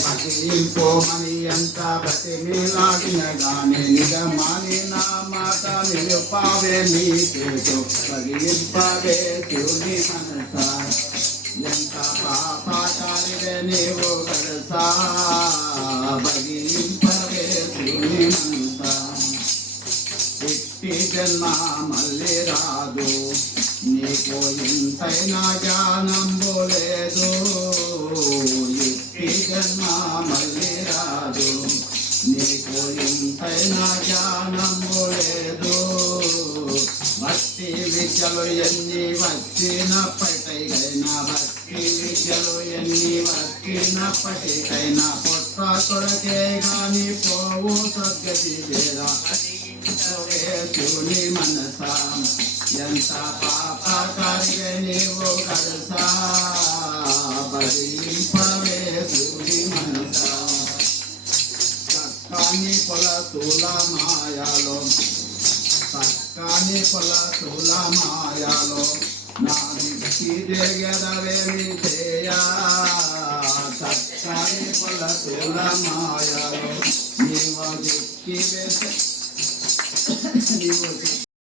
పతింపోమని ఎంత బతిమిలాడిన గాని నిజమాని నా మాట నిలుపావే నీ చేతు పగిలింపవే శివుని మనసా ఎంత పాపాచారివే నీవు గడసా పగిలింపవే శివుని మనసా ఇట్టి జన్మ మళ్ళీ రాదు నీకు ఇంతైనా జ్ఞానంబు లేదు ఇట్టి జన్మ మళ్ళీ రాదు నీకు ఇంతైనా జ్ఞానంబు లేదు భక్తి విద్యలు ఎన్ని వచ్చినప్పటికైనా భక్తి విద్యలు ఎన్ని వచ్చినప్పటికైనా పొట్ట కొరకే గాని పోవు సద్గతి చేరా శివుని మనసా ఎంత పాపకారిగా నీవు కలసా భరింపవే శివుని మనసా చక్కని పొలతుల మాయాలో చక్కని పొలతుల మాయాలో నా దిక్కి దిగదవేమి చేయా చక్కని పొలతుల మాయాలో నీవు దిక్కి నీవు